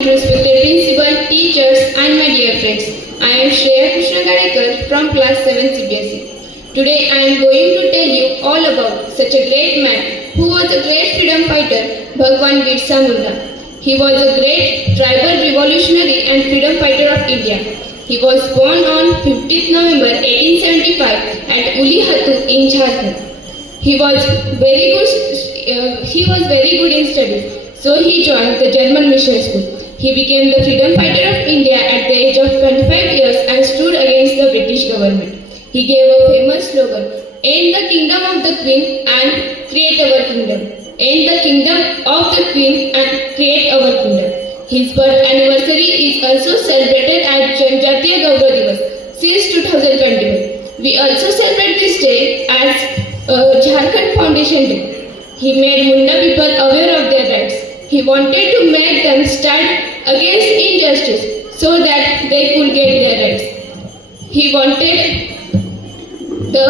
Respected principal, teachers, and my dear friends, I am Shreya Krishna Gadekar from class 7 CBSE. Today I am going to tell you all about such a great man who was a great freedom fighter, Bhagwan Birsa Munda. He was a great tribal revolutionary and freedom fighter of India. He was born on 15th November 1875 at Ulihatu in Jharkhand. He was very good in studies, so he joined the German mission school. He became the freedom fighter of India at the age of 25 years and stood against the British government. He gave a famous slogan, "End the kingdom of the Queen and create our kingdom. End the kingdom of the Queen and create our kingdom." His birth anniversary is also celebrated as Janjatiya Gaurav Divas since 2021. We also celebrate this day as Jharkhand Foundation Day. He made Munda people aware of their rights. He wanted to make them stand against injustice so that they could get their rights. He wanted the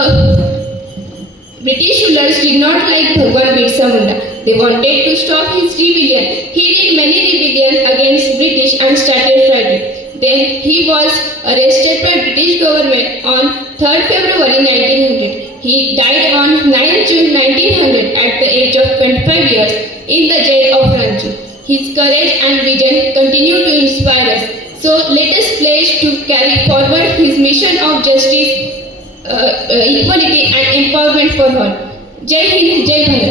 British rulers did not like Bhagwan Birsa Munda. They wanted to stop his rebellion. He did many rebellions against British and started fighting. Then he was arrested by British government on 3rd February 1900. He died on 9th June 1900 at the age of 25 years in the jail of Ranchi. His courage and vision continue to inspire us. So let us pledge to carry forward his mission of justice, equality and empowerment for all. Jai Hind.